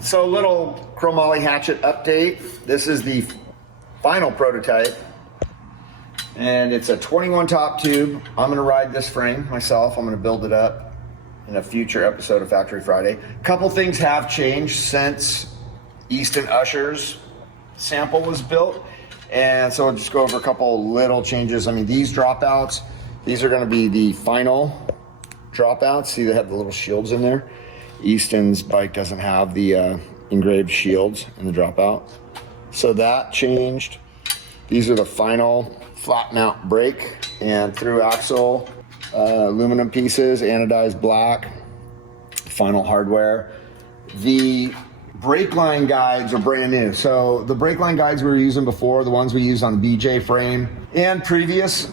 So little chromoly hatchet update. This is the final prototype. And it's a 21 top tube. I'm gonna ride this frame myself. I'm gonna build it up in a future episode of Factory Friday. A couple things have changed since Easton Usher's sample was built. And so I'll just go over a couple little changes. I mean, these dropouts, these are gonna be the final dropouts. See, they have the little shields in there. Easton's bike doesn't have the engraved shields in the dropout. So that changed. These are the final flat mount brake and through axle aluminum pieces, anodized black, final hardware. The brake line guides are brand new. So the brake line guides we were using before, the ones we used on the BJ frame and previous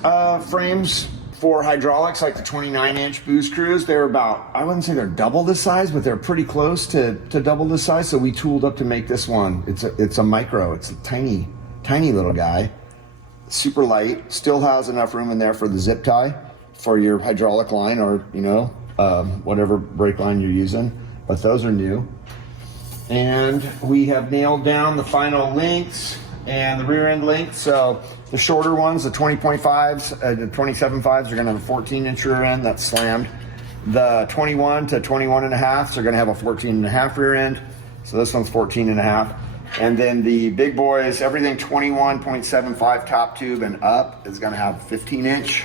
frames for hydraulics, like the 29-inch boost crews, they're about, I wouldn't say they're double this size, but they're pretty close to double this size. So we tooled up to make this one. It's a micro, it's a tiny, tiny little guy. Super light, still has enough room in there for the zip tie for your hydraulic line or, you know, whatever brake line you're using, but those are new. And we have nailed down the final lengths and the rear end length. So the shorter ones, the 20.5s, the 27.5s are gonna have a 14-inch rear end that's slammed. The 21 to 21.5s are gonna have a 14.5 rear end. So this one's 14.5. And then the big boys, everything 21.75 top tube and up is gonna have 15-inch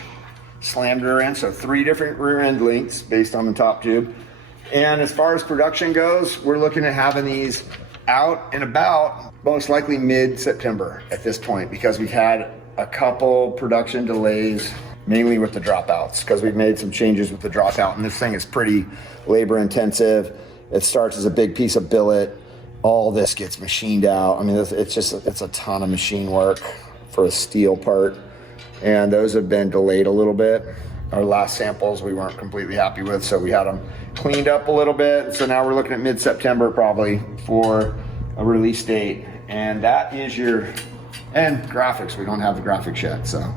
slammed rear end. So 3 different rear end lengths based on the top tube. And as far as production goes, we're looking at having these out and about most likely mid-September at this point, because we've had a couple production delays, mainly with the dropouts, because we've made some changes with the dropout, and this thing is pretty labor intensive. It starts as a big piece of billet. All this gets machined out. I mean, it's a ton of machine work for a steel part, and those have been delayed a little bit. Our last samples we weren't completely happy with, so we had them cleaned up a little bit. So now we're looking at mid-September probably for a release date. And that is your, and graphics, we don't have the graphics yet. So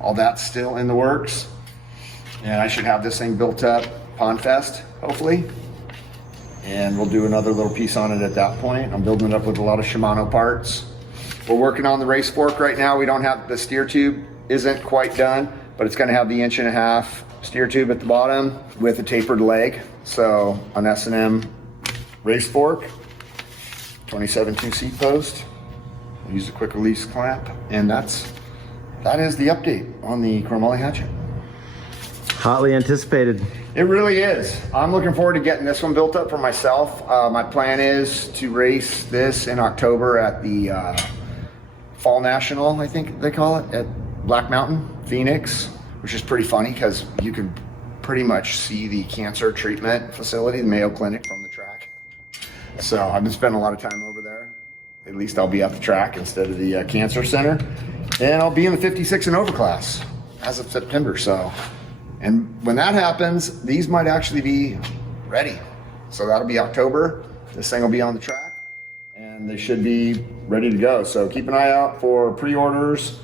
all that's still in the works. And I should have this thing built up Pond Fest, hopefully. And we'll do another little piece on it at that point. I'm building it up with a lot of Shimano parts. We're working on the race fork right now. We don't have, the steer tube isn't quite done, but it's gonna have the 1.5 inch steer tube at the bottom with a tapered leg. So an S&M race fork, 27.2 seat post, use a quick release clamp, and that is the update on the chromoly hatchet. Hotly anticipated. It really is. I'm looking forward to getting this one built up for myself. My plan is to race this in October at the Fall National, I think they call it, at Black Mountain, Phoenix, which is pretty funny because you can pretty much see the cancer treatment facility, the Mayo Clinic, from the track. So I've been spending a lot of time over there. At least I'll be at the track instead of the cancer center. And I'll be in the 56 and over class as of September. So, and when that happens, these might actually be ready. So that'll be October. This thing will be on the track and they should be ready to go. So keep an eye out for pre-orders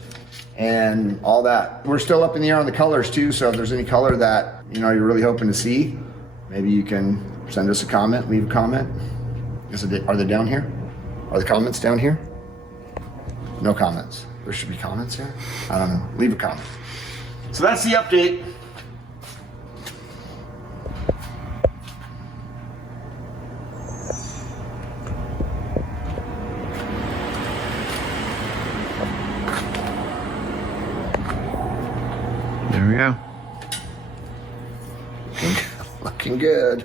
and all that. We're still up in the air on the colors too, so if there's any color that you know you're really hoping to see, maybe you can send us a comment, leave a comment. Are they down here? Are the comments down here? No comments. There should be comments here? I don't know. Leave a comment. So that's the update. There we go. Looking good.